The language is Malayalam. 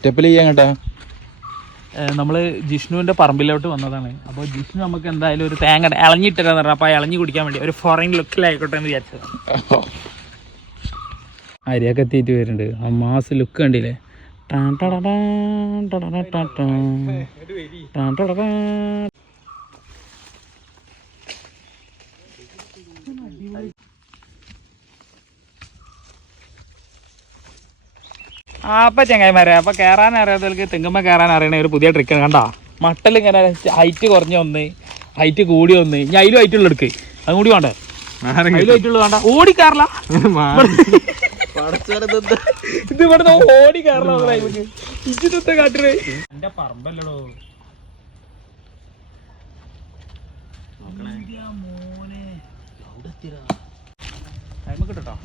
സ്റ്റെപ്പിൽ ചെയ്യാൻ കേട്ടാ നമ്മൾ ജിഷ്ണുവിൻ്റെ പറമ്പിലോട്ട് വന്നതാണ്. അപ്പോൾ ജിഷ്ണു നമുക്ക് എന്തായാലും ഒരു തേങ്ങ ഇളഞ്ഞിട്ടില്ലെന്ന് പറഞ്ഞാൽ അപ്പോൾ ഇളഞ്ഞി കുടിക്കാൻ വേണ്ടി ഒരു ഫോറിൻ ലുക്കിലായിക്കോട്ടെ എന്ന് വിചാരിച്ചത്. അരിയൊക്കെ എത്തിയിട്ട് വരുന്നുണ്ട്. ആ മാസ് ലുക്ക് കണ്ടില്ലേ? അപ്പൊ ചങ്ങായിമാരെ, അപ്പൊ കയറാൻ അറിയാത്തവർക്ക് തെങ്ങുമ്പോ കയറാൻ അറിയണ ഒരു പുതിയ ട്രിക്ക് കണ്ടാ. മട്ടൽ ഇങ്ങനെ ഹൈറ്റ് കുറഞ്ഞ ഒന്ന്, ഹൈറ്റ് കൂടി ഒന്ന്, ഇനി അതിലും ഹൈറ്റുള്ള എടുക്ക്. അതും കൂടി വേണ്ടേ? അതിലും ഹൈറ്റുള്ള വേണ്ട. ഓടിക്കാറില്ല ഇത് ഇവിടുന്ന് ഓടി കയറല. ഇതൊക്കെ കാട്ടിന് എന്റെ പറമ്പല്ലടോ മോനെ. ടൈമൊക്കെ കിട്ടോ?